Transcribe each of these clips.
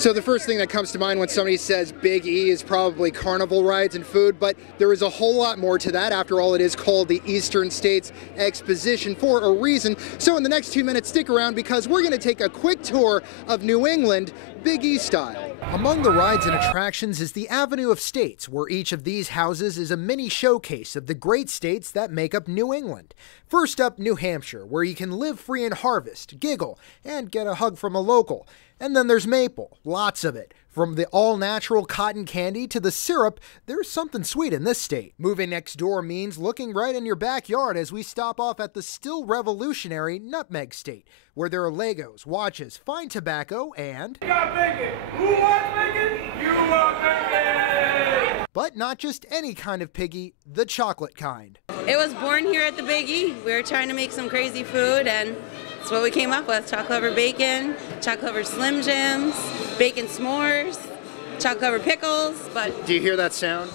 So the first thing that comes to mind when somebody says Big E is probably carnival rides and food, but there is a whole lot more to that. After all, it is called the Eastern States Exposition for a reason. So in the next 2 minutes, stick around because we're going to take a quick tour of New England, Big E style. Among the rides and attractions is the Avenue of States, where each of these houses is a mini showcase of the great states that make up New England. First up, New Hampshire, where you can live free and harvest, giggle, and get a hug from a local. And then there's Maple, lots of it. From the all-natural cotton candy to the syrup, there's something sweet in this state. Moving next door means looking right in your backyard as we stop off at the still revolutionary Nutmeg State, where there are Legos, watches, fine tobacco, and... You got bacon! Who wants bacon? You want bacon! But not just any kind of piggy, the chocolate kind. It was born here at the Big E. We were trying to make some crazy food, and that's what we came up with. Chocolate covered bacon, chocolate covered Slim Jims, bacon s'mores, chocolate covered pickles. But do you hear that sound?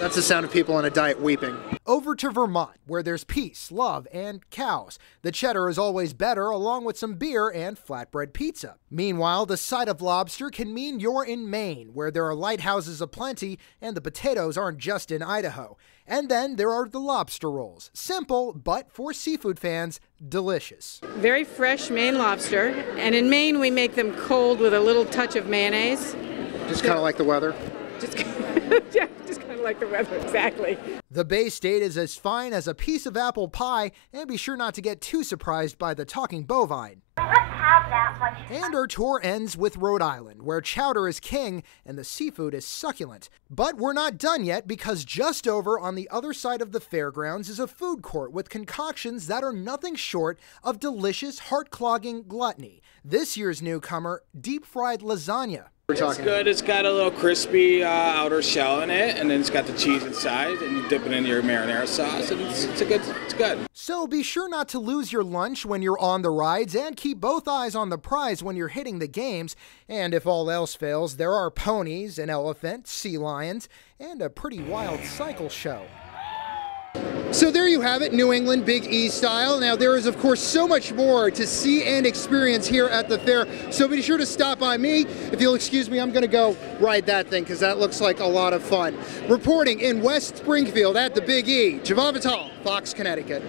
That's the sound of people on a diet weeping. Over to Vermont, where there's peace, love, and cows. The cheddar is always better, along with some beer and flatbread pizza. Meanwhile, the sight of lobster can mean you're in Maine, where there are lighthouses aplenty, and the potatoes aren't just in Idaho. And then there are the lobster rolls. Simple, but for seafood fans, delicious. Very fresh Maine lobster, and in Maine we make them cold with a little touch of mayonnaise. Just kind of like the weather? Yeah, just kind of like the weather, exactly. The Bay State is as fine as a piece of apple pie, and be sure not to get too surprised by the talking bovine. Let's have that one. And our tour ends with Rhode Island, where chowder is king and the seafood is succulent. But we're not done yet, because just over on the other side of the fairgrounds is a food court with concoctions that are nothing short of delicious, heart-clogging gluttony. This year's newcomer, deep-fried lasagna. It's good. It's got a little crispy outer shell in it, and then it's got the cheese inside, and you dip it in your marinara sauce, and it's good. So be sure not to lose your lunch when you're on the rides, and keep both eyes on the prize when you're hitting the games. And if all else fails, there are ponies, an elephant, sea lions, and a pretty wild cycle show. So there you have it, New England Big E style. Now there is of course so much more to see and experience here at the fair, so be sure to stop by me. If you'll excuse me, I'm going to go ride that thing because that looks like a lot of fun. Reporting in West Springfield at the Big E, Javon Vital, Fox, Connecticut.